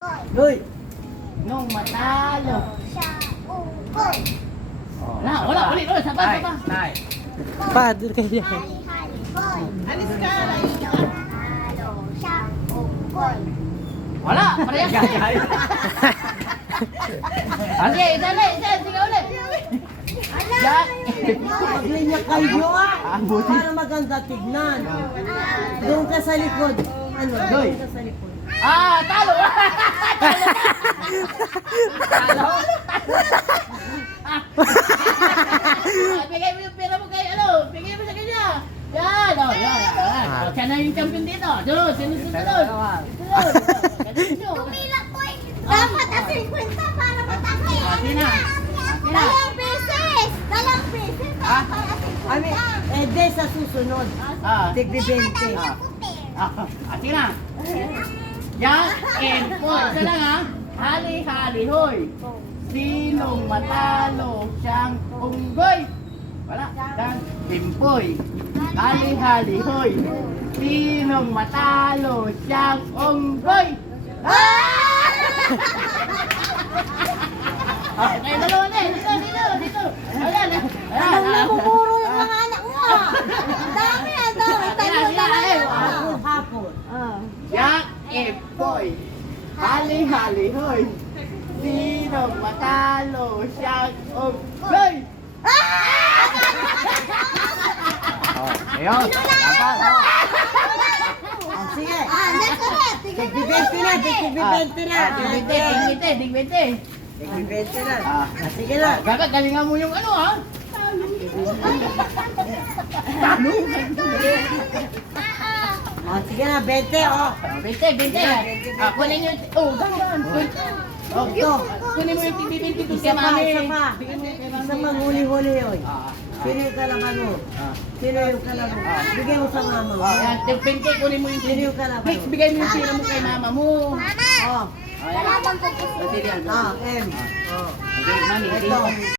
Hoy! Nung matalo. Wala, ulit, saba. Nay. Father ka yan. Alis ka. Wala, parehas. Sige, sige ulit. Jack. Maglinya kayo para maganda tignan. Doon ka sa likod. Ano? Doon ka sa likod. Talo. Bigay mo yung pera mo kay bigay mo sa kanya. Yan. Siya na yung champion dito. Doon, sunod. Tumila ko eh. Dapat na 50 para matake. Dalang beses. Dalang beses. Para 50. De sa susunod. Tigli 20. Sige na. Jack and Paul. Isa lang ha. Hali-hali hoy. Sinong matalo siyang unggoy? Wala. Jack and Paul. Hali-hali hoy. Sinong matalo siyang unggoy? Okay, dalawa na eh. Dito. Ayan. Anong namumuro yung mga anak mo? Ang dami. Hapon. Jack and Boy, hali-hali hoy. Sinong matalo siyang unggoy? Ayun. Sige. Next ulit. Tigli 20 na. Tigli 20 na. Digbente. Tigli 20 na. Sige na. Galingan mo yung ano ha? Talo. Sige na. 20 Bente. Kunin yung, ganyan. Ito. Kunin mo yung titi-titi ko Isa kay pa. mami. Isa pa. Bigyan mo kay mami. Isa pa. Huli-huli yun. Ah. Sino yung kalabano? Sino yung kalabano? Bigay mo sa mama mo. Yan, bente, kunin mo yung Sino yung kalabano? Fix, bigay mo yung pera mo kay mama mo. Oh. Ayan. Kalabang ko po. Sige, M. Oh. Okay, mami. Ito.